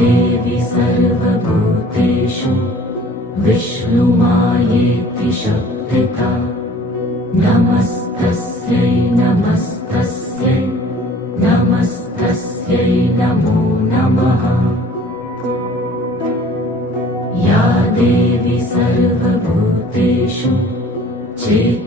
देवी सर्वभूतेषु विष्णुमायेति शब्दिता नमस्तस्यै नमस्तस्यै नमस्तस्यै नमो नमः। या देवी सर्वभूतेषु चेत्